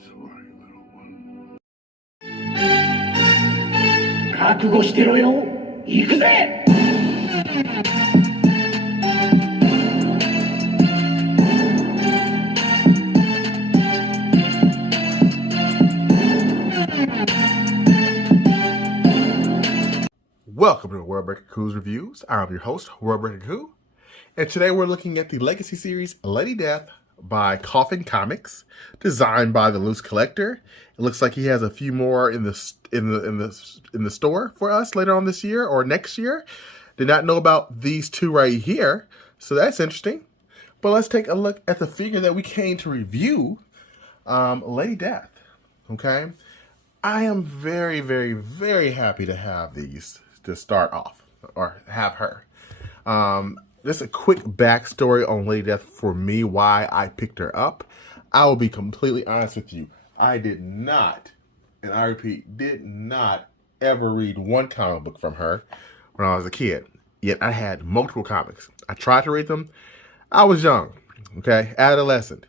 sorry, little one. 覚悟してろよ。行くぜ。Welcome to Worldbreaker Coo's Reviews. I'm your host, Worldbreaker Coo, and today we're looking at the Legacy series Lady Death by Coffin Comics, designed by the Loose Collector. It looks like he has a few more in the store for us later on this year or next year. Did not know about these two right here, so that's interesting. But let's take a look at the figure that we came to review, Lady Death. Okay, I am very, very, very happy to have these to start off, or have her. Just a quick backstory on Lady Death for me, why I picked her up. I will be completely honest with you. I did not, and I repeat, did not ever read one comic book from her when I was a kid. Yet I had multiple comics. I tried to read them. I was young, okay, adolescent.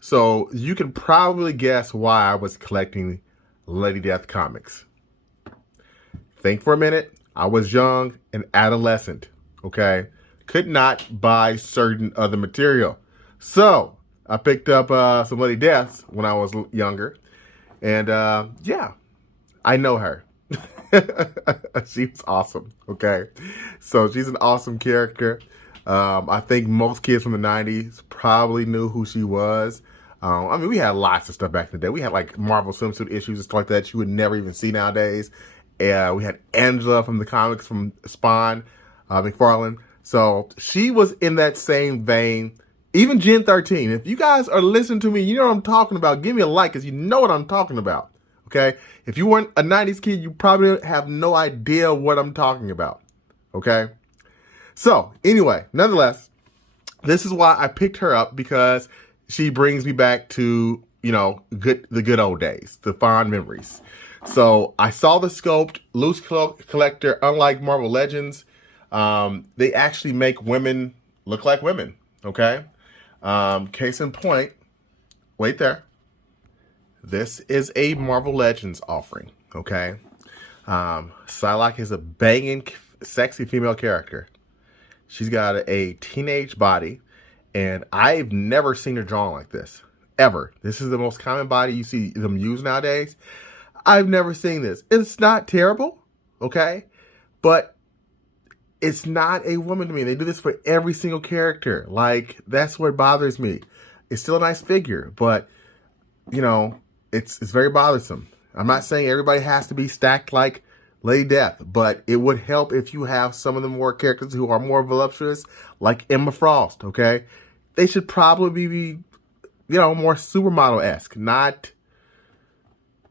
So you can probably guess why I was collecting Lady Death comics. Think for a minute. I was young and adolescent, okay? Could not buy certain other material. So I picked up some Lady Deaths when I was younger. And yeah, I know her. She was awesome, okay? So she's an awesome character. I think most kids from the 90s probably knew who she was. I mean, we had lots of stuff back in the day. We had like Marvel swimsuit issues and stuff like that you would never even see nowadays. We had Angela from the comics from Spawn, McFarlane. So she was in that same vein. Even Gen 13. If you guys are listening to me, you know what I'm talking about. Give me a like because you know what I'm talking about. Okay? If you weren't a 90s kid, you probably have no idea what I'm talking about. Okay? So, anyway, nonetheless, this is why I picked her up, because she brings me back to, you know, the good old days, the fond memories. So I saw the sculpt, Loose Collector, unlike Marvel Legends, they actually make women look like women, okay? Case in point, wait there. This is a Marvel Legends offering, okay? Psylocke is a banging, sexy female character. She's got a teenage body, and I've never seen her drawn like this, ever. This is the most common body you see them use nowadays. I've never seen this. It's not terrible, okay? But it's not a woman to me. They do this for every single character. Like, that's what bothers me. It's still a nice figure, but, you know, it's very bothersome. I'm not saying everybody has to be stacked like Lady Death, but it would help if you have some of the more characters who are more voluptuous, like Emma Frost, okay? They should probably be, you know, more supermodel-esque, not,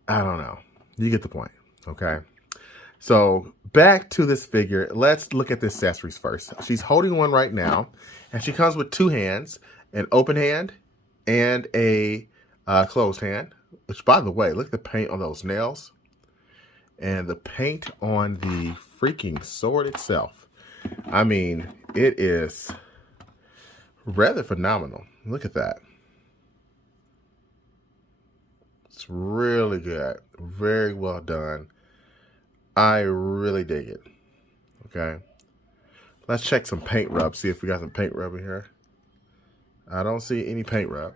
I don't know. You get the point, okay? So back to this figure. Let's look at the accessories first. She's holding one right now, and she comes with two hands, an open hand and a closed hand, which, by the way, look at the paint on those nails and the paint on the freaking sword itself. I mean, it is rather phenomenal. Look at that. It's really good. Very well done. I really dig it. Okay. Let's check some paint rub. See if we got some paint rub in here. I don't see any paint rub.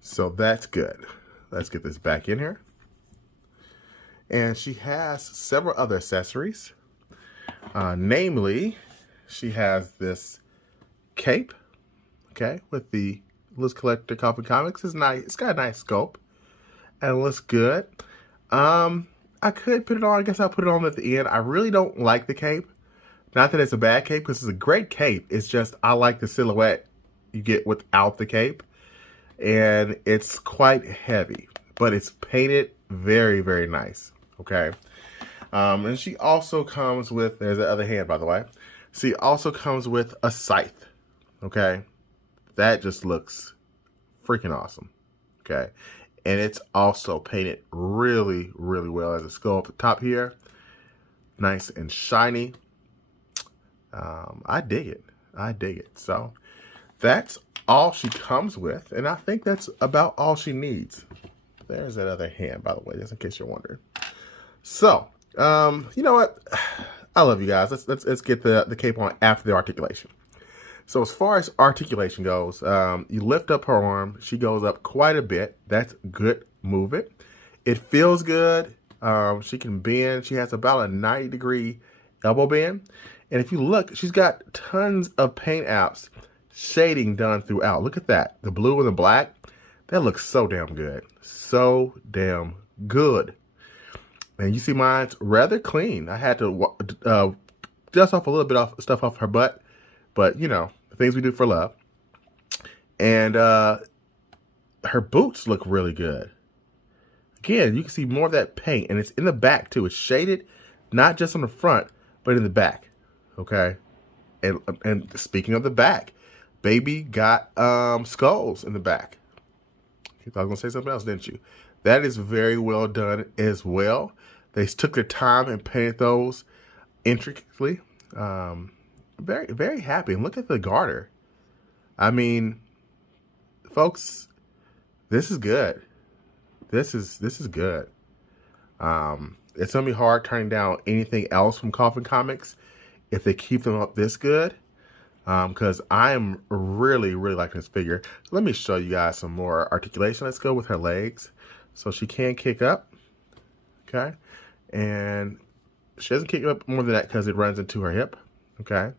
So that's good. Let's get this back in here. And she has several other accessories. Namely, she has this cape. Okay. With the Loose Collector Coffin Comics. It's nice. It's got a nice scope. And it looks good. I could put it on. I guess I'll put it on at the end. I really don't like the cape. Not that it's a bad cape, because it's a great cape. It's just I like the silhouette you get without the cape. And it's quite heavy. But it's painted very, very nice. Okay. And she also comes with, there's the other hand, by the way. She also comes with a scythe. Okay. That just looks freaking awesome. Okay. And it's also painted really, really well. As a skull at the top here. Nice and shiny. I dig it. I dig it. So that's all she comes with, and I think that's about all she needs. There's that other hand, by the way, just in case you're wondering. So, you know what? I love you guys. Let's get the cape on after the articulation. So as far as articulation goes, you lift up her arm. She goes up quite a bit. That's good movement. It feels good. She can bend. She has about a 90-degree elbow bend. And if you look, she's got tons of paint apps, shading done throughout. Look at that. The blue and the black. That looks so damn good. So damn good. And you see mine's rather clean. I had to dust off a little bit of stuff off her butt. But, you know, things we do for love. And her boots look really good. Again, you can see more of that paint. And it's in the back, too. It's shaded, not just on the front, but in the back. Okay? And speaking of the back, baby got skulls in the back. You thought I was going to say something else, didn't you? That is very well done as well. They took their time and painted those intricately. Very, very happy. And look at the garter. I mean, folks, this is good. This is good. It's gonna be hard turning down anything else from Coffin Comics if they keep them up this good. Because I am really, really liking this figure. So let me show you guys some more articulation. Let's go with her legs. So she can kick up. Okay. And she doesn't kick up more than that because it runs into her hip. Okay.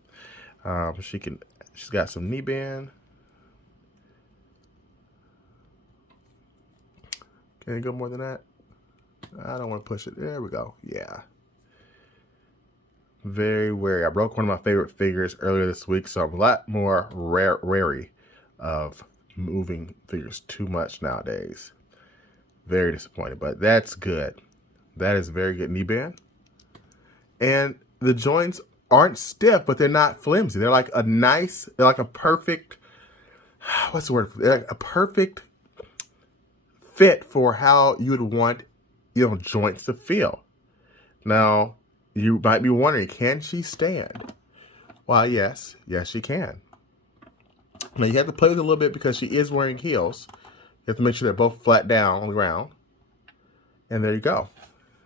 She's got some knee bend. Can it go more than that? I don't want to push it. There we go. Yeah. Very wary. I broke one of my favorite figures earlier this week, so I'm a lot more wary of moving figures too much nowadays. Very disappointed, but that's good. That is very good knee bend. And the joints aren't stiff, but they're not flimsy. They're like they're like a perfect, what's the word? They're like a perfect fit for how you would want, joints to feel. Now, you might be wondering, can she stand? Well, yes, she can. Now, you have to play with it a little bit because she is wearing heels. You have to make sure they're both flat down on the ground. And there you go.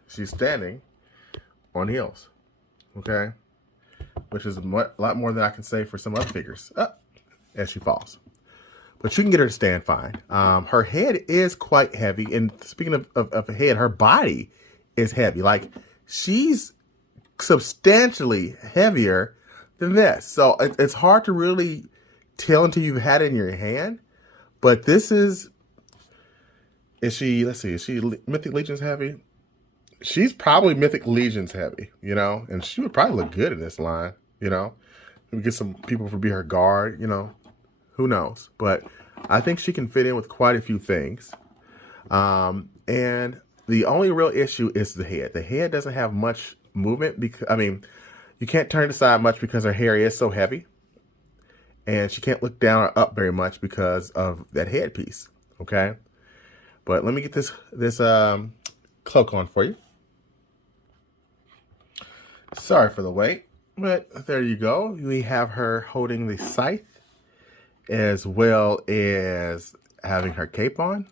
She's standing on heels. Okay? Which is a lot more than I can say for some other figures. As she falls. But you can get her to stand fine. Her head is quite heavy. And speaking of a head, her body is heavy. Like, she's substantially heavier than this. So it's hard to really tell until you've had it in your hand. But this is she, let's see, is she Mythic Legion's heavy? She's probably Mythic Legion's heavy, and she would probably look good in this line, Maybe get some people to be her guard, who knows? But I think she can fit in with quite a few things. And the only real issue is the head. The head doesn't have much movement because, you can't turn it aside much because her hair is so heavy. And she can't look down or up very much because of that headpiece. Okay. But let me get this cloak on for you. Sorry for the wait, but there you go. We have her holding the scythe as well as having her cape on.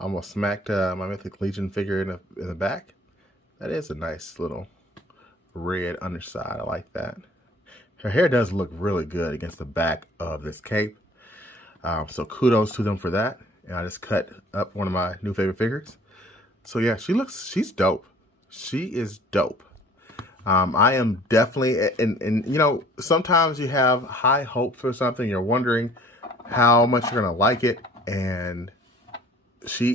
Almost smacked my Mythic Legion figure in the back. That is a nice little red underside. I like that. Her hair does look really good against the back of this cape. So kudos to them for that. And I just cut up one of my new favorite figures. So yeah, she's dope. She is dope. I am definitely, and sometimes you have high hopes for something. You're wondering how much you're going to like it. And she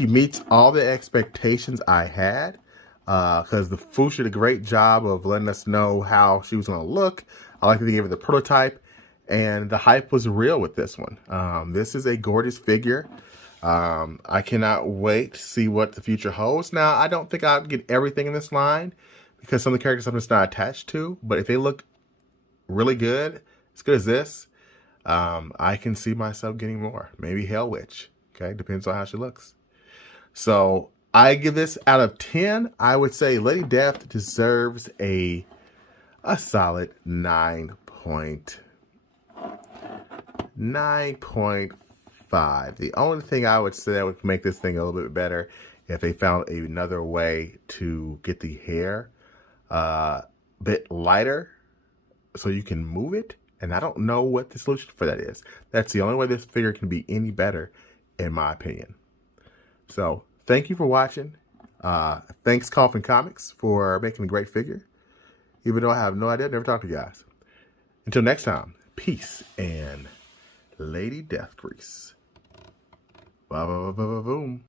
meets all the expectations I had. Because the Fuchs did a great job of letting us know how she was going to look. I like that they gave her the prototype. And the hype was real with this one. This is a gorgeous figure. I cannot wait to see what the future holds. Now, I don't think I'll get everything in this line because some of the characters I'm just not attached to. But if they look really good, as good as this, I can see myself getting more. Maybe Hell Witch. Okay, depends on how she looks. So I give this out of 10. I would say Lady Death deserves a solid 9.5. 9.5. The only thing I would say that would make this thing a little bit better if they found another way to get the hair a bit lighter so you can move it. And I don't know what the solution for that is. That's the only way this figure can be any better, in my opinion. So thank you for watching. Thanks Coffin Comics for making a great figure. Even though I have no idea, I've never talked to you guys. Until next time, peace and Lady Death Grease. Ba ba ba ba boom.